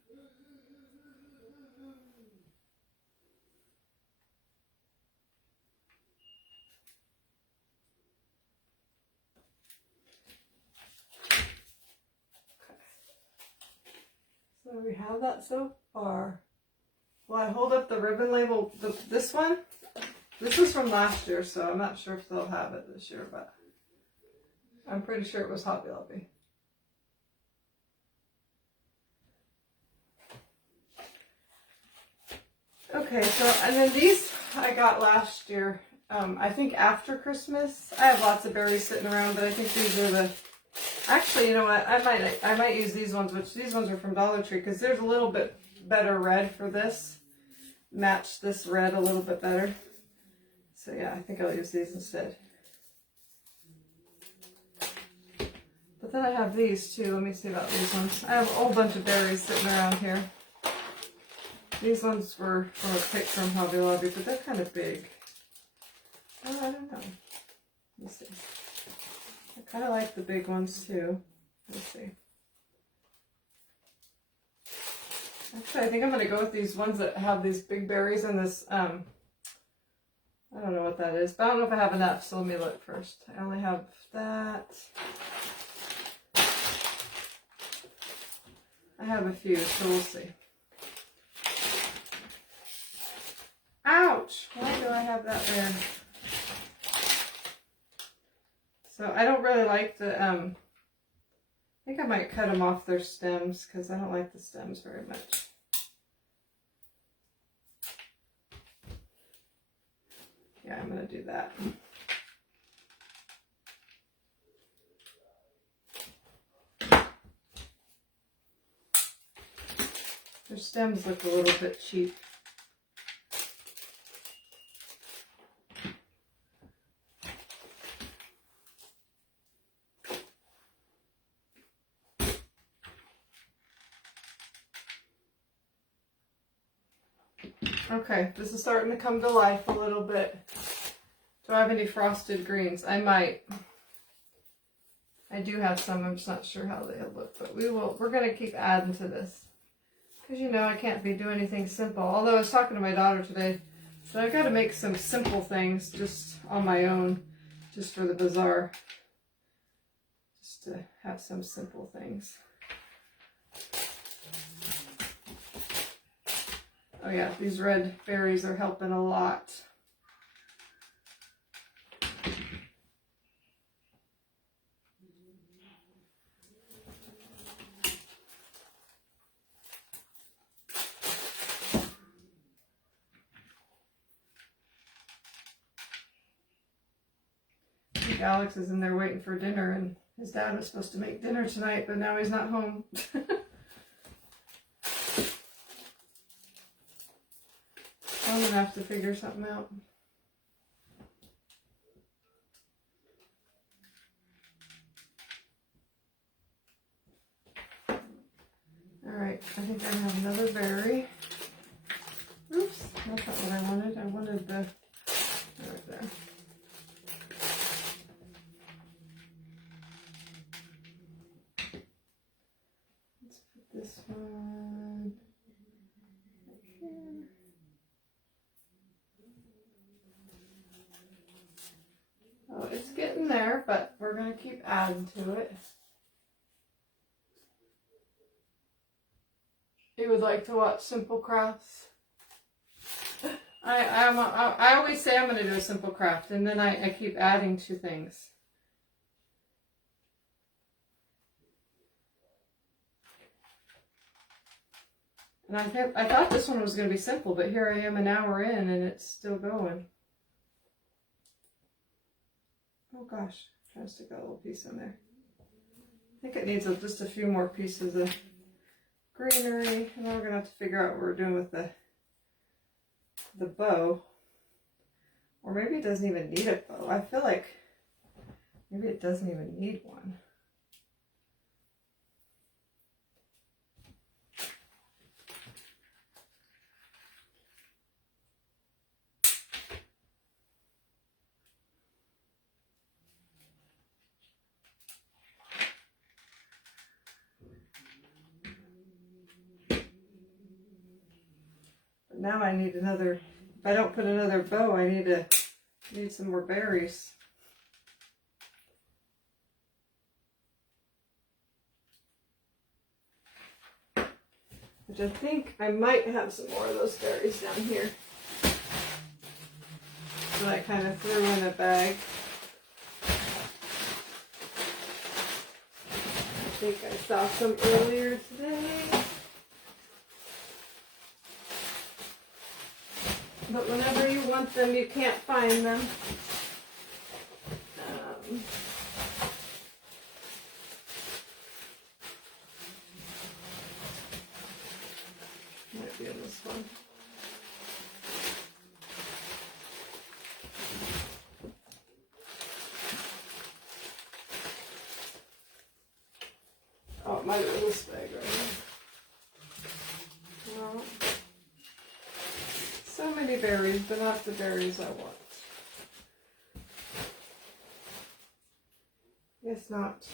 So we have that so far. Well, I hold up the ribbon label, this one. This is from last year, so I'm not sure if they'll have it this year, but I'm pretty sure it was Hobby Lobby. Okay, so, and then these I got last year. I think after Christmas. I have lots of berries sitting around, but I think these are the... Actually, you know what? I might use these ones, which these ones are from Dollar Tree, because there's a little bit better red for this. Match this red a little bit better. So yeah, I think I'll use these instead. But then I have these too. Let me see about these ones. I have a whole bunch of berries sitting around here. These ones were from a pick from Hobby Lobby, but they're kind of big. Oh, I don't know. Let's see. I kind of like the big ones too. Let's see. Actually, I think I'm going to go with these ones that have these big berries and this, I don't know what that is, but I don't know if I have enough, so let me look first. I only have that. I have a few, so we'll see. Ouch! Why do I have that there? So I don't really like the, I think I might cut them off their stems because I don't like the stems very much. Yeah, I'm going to do that. Their stems look a little bit cheap. Okay, this is starting to come to life a little bit. Do I have any frosted greens? I might. I do have some. I'm just not sure how they look, but we're going to keep adding to this. Because, you know, I can't be doing anything simple. Although I was talking to my daughter today, so I got to make some simple things just on my own, just for the bazaar. Just to have some simple things. Oh yeah, these red berries are helping a lot. I think Alex is in there waiting for dinner, and his dad was supposed to make dinner tonight, but now he's not home. I'm gonna have to figure something out. Alright, I think I have another berry. Oops, that's not what I wanted. I wanted the... right there. Let's put this one right here. Oh, it's getting there, but we're going to keep adding to it. You would like to watch Simple Crafts? I always say I'm going to do a simple craft, and then I keep adding to things. And I thought this one was going to be simple, but here I am an hour in, and it's still going. Oh gosh, I'm trying to stick a little piece in there. I think it needs just a few more pieces of greenery, and then we're going to have to figure out what we're doing with the bow. Or maybe it doesn't even need a bow. I feel like maybe it doesn't even need one. But now I need another, if I don't put another bow, I need some more berries. Which I think I might have some more of those berries down here. So I kind of threw in a bag. I think I saw some earlier today. But whenever you want them, you can't find them. Might be in this one. Oh, it might be this bag right here. No. So many berries, but not the berries I want. Guess not.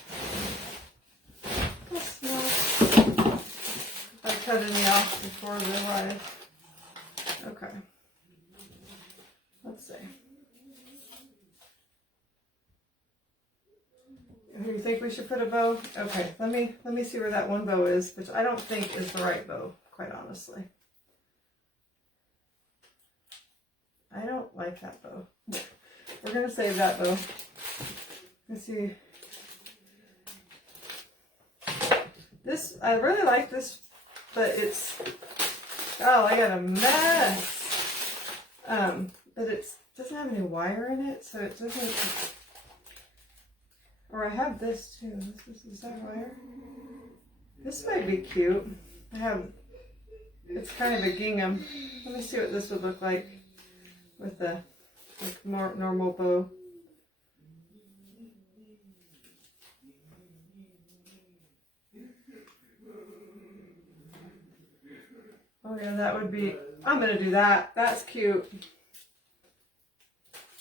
Guess not. I cut any off before they arrive. Okay. Let's see. You think we should put a bow? Okay, let me see where that one bow is, which I don't think is the right bow, quite honestly. I don't like that bow. We're gonna save that bow. Let's see. This, I really like this, but it's, oh, I got a mess. But it doesn't have any wire in it, so it doesn't, or I have this too. Is that wire? This might be cute. I have, it's kind of a gingham. Let me see what this would look like with a more normal bow. Oh yeah, that would be, I'm gonna do that. That's cute.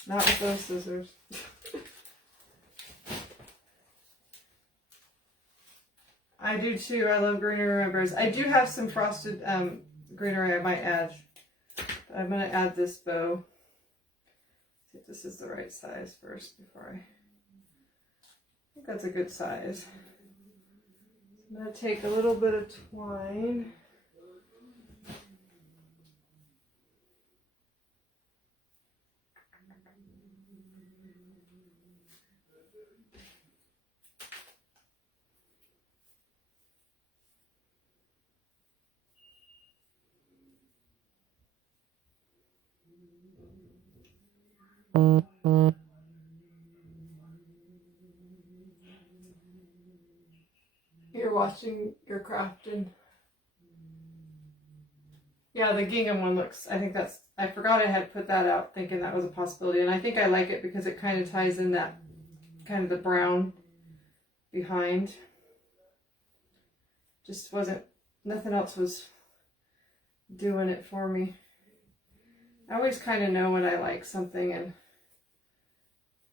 Not with those scissors. I do too. I love greenery members. I do have some frosted greenery I might add. But I'm gonna add this bow. See if this is the right size first before I think that's a good size. I'm gonna take a little bit of twine. You're watching your crafting. Yeah, the gingham one looks, I think that's, I forgot I had put that out thinking that was a possibility. And I think I like it because it kind of ties in that, kind of the brown behind. Just wasn't, nothing else was doing it for me. I always kind of know when I like something, and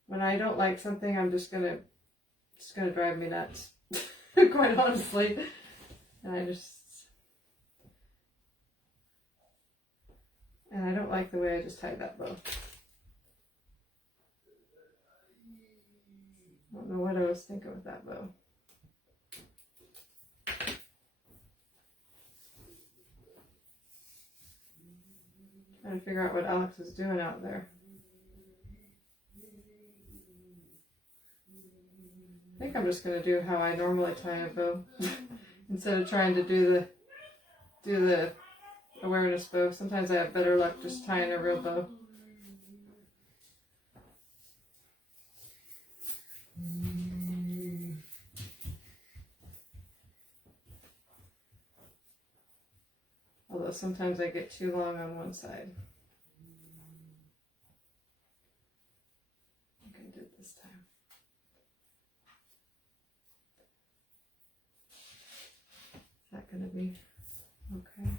when I don't like something, I'm just gonna drive me nuts. Quite honestly. And I don't like the way I just tied that bow. I don't know what I was thinking with that bow. Trying to figure out what Alex is doing out there. I think I'm just going to do how I normally tie a bow instead of trying to do the awareness bow. Sometimes I have better luck just tying a real bow. Although sometimes I get too long on one side. I think I did this time. Is that going to be okay?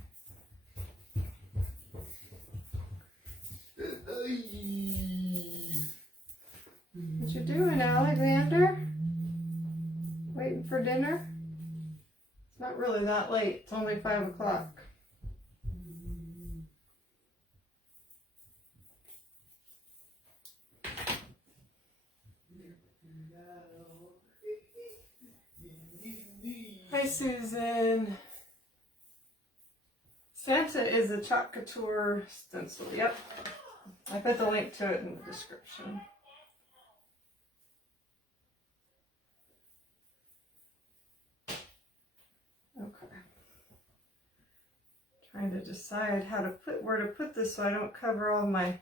What you doing, Alexander? Waiting for dinner? It's not really that late. It's only 5 o'clock. Hi, Susan. Santa is a Chalk Couture stencil. Yep. I put the link to it in the description. Okay. Trying to decide how to where to put this so I don't cover all my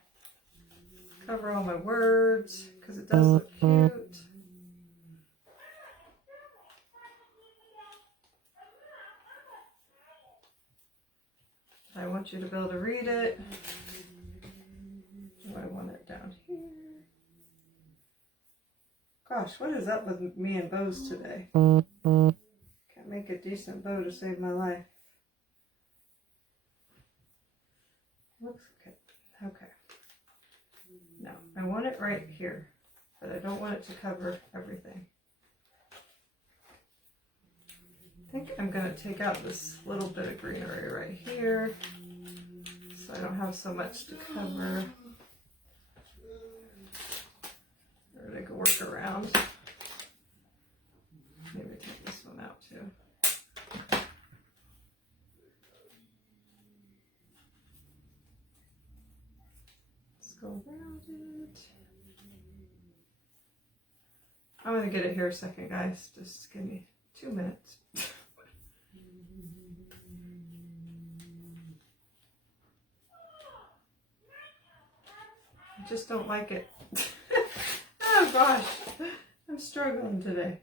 cover all my words because it does look cute. I want you to be able to read it. Do I want it down here? Gosh, what is up with me and bows today? Can't make a decent bow to save my life. Looks okay. Okay. Now, I want it right here, but I don't want it to cover everything. I think I'm going to take out this little bit of greenery right here, so I don't have so much to cover. Or make a workaround. Maybe take this one out too. Let's go around it. I'm going to get it here a second, guys. Just give me 2 minutes. I just don't like it. Oh gosh, I'm struggling today.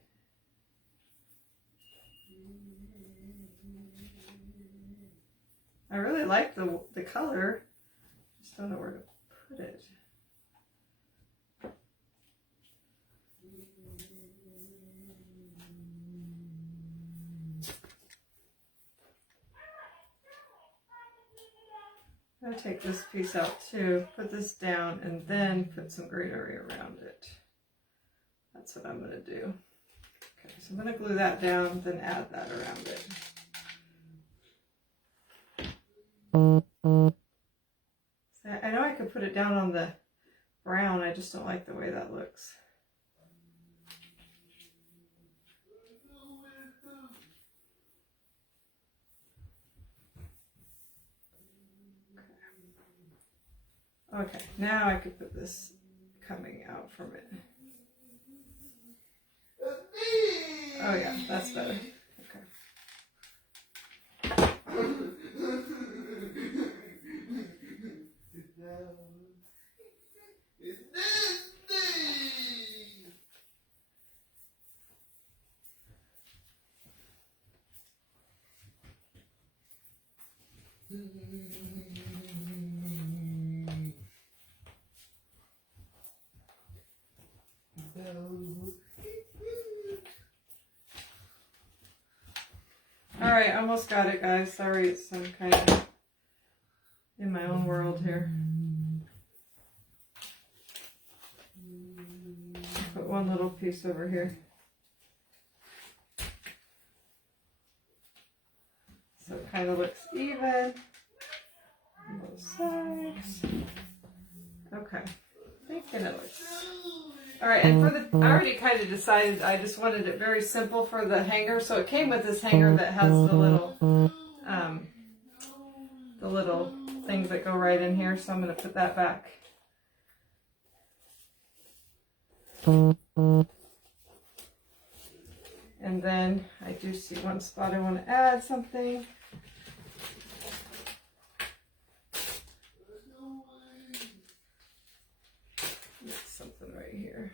I really like the color, just don't know where to put it. I'm going to take this piece out too, put this down, and then put some greenery around it. That's what I'm going to do. Okay, so I'm going to glue that down, then add that around it. So I know I could put it down on the brown, I just don't like the way that looks. Okay, now I could put this coming out from it. Oh yeah, that's better. Okay. Alright, almost got it, guys. Sorry, it's some kind of in my own world here. Put one little piece over here. So it kind of looks even on both sides. Okay, thinking it looks. Alright, and for the, I already kind of decided I just wanted it very simple for the hanger. So it came with this hanger that has the little things that go right in here. So I'm going to put that back. And then I do see one spot I want to add something. Something right here.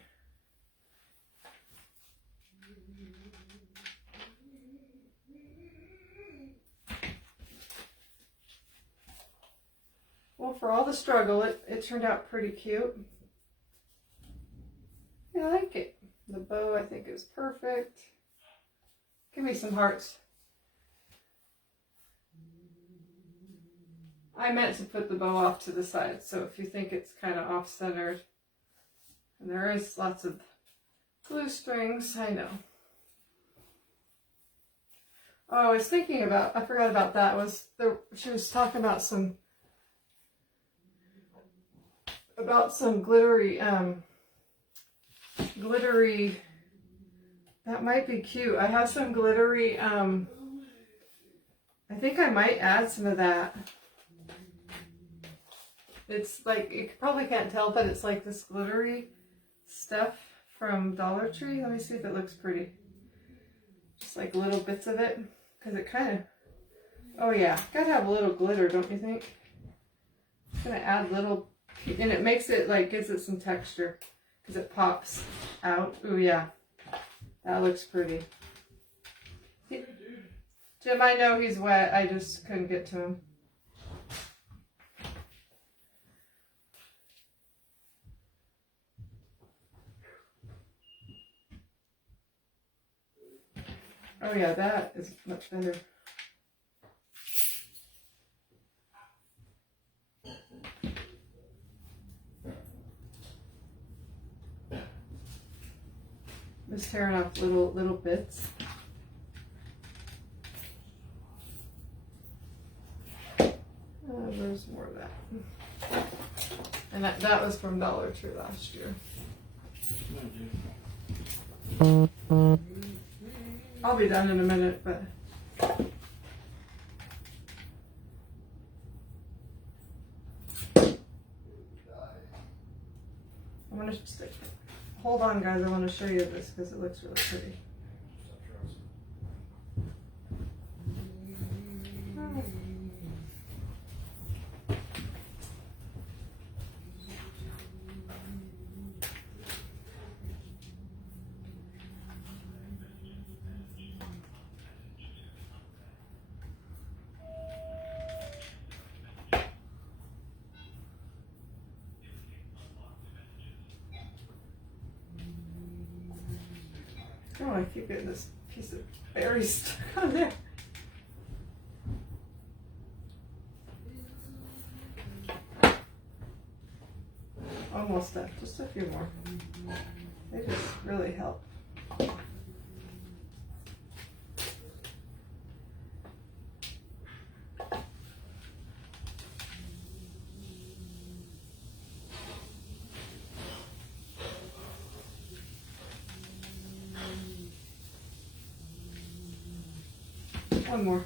Well, for all the struggle, it turned out pretty cute. I like it. The bow, I think, is perfect. Give me some hearts. I meant to put the bow off to the side, so if you think it's kind of off-centered, and there is lots of glue strings, I know. Oh, I was thinking about, I forgot about that, she was talking about some glittery, that might be cute. I have some glittery, I think I might add some of that. It's like, you probably can't tell, but it's like this glittery stuff from Dollar Tree. Let me see if it looks pretty. Just like little bits of it, because it kind of, oh yeah, gotta have a little glitter, don't you think? Just gonna add little And it makes it like, gives it some texture because it pops out. Ooh, yeah. That looks pretty. Jim, I know he's wet. I just couldn't get to him. Oh yeah, that is much better. Just tearing off little bits. There's more of that. And that was from Dollar Tree last year. I'll be done in a minute, but I want to stick. Hold on, guys. I want to show you this because it looks really pretty. Oh, I keep getting this piece of berry stuck on there. Almost done. Just a few more. They just really help. One more.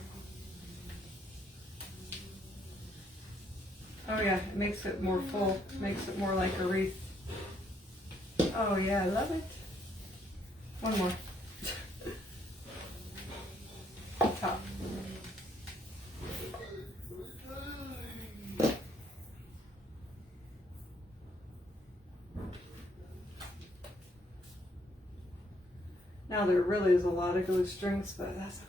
Oh yeah, it makes it more full, makes it more like a wreath. Oh yeah, I love it. One more. Top. Now there really is a lot of glue strings, but that's okay.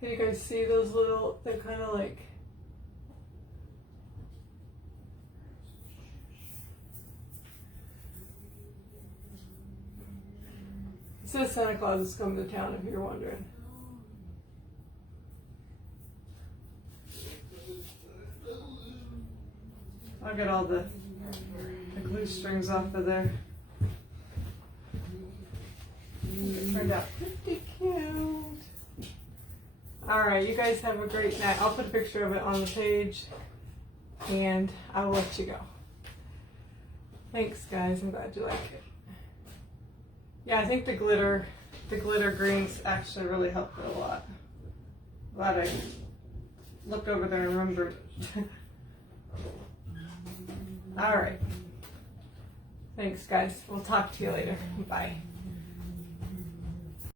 Can you guys see those little, they're kind of like, it says Santa Claus is coming to town if you're wondering. I'll get all the glue strings off of there. It turned out pretty cute. Alright, you guys have a great night. I'll put a picture of it on the page and I will let you go. Thanks guys, I'm glad you like it. Yeah, I think the glitter greens actually really helped it a lot. Glad I looked over there and remembered. Alright. Thanks guys. We'll talk to you later. Bye.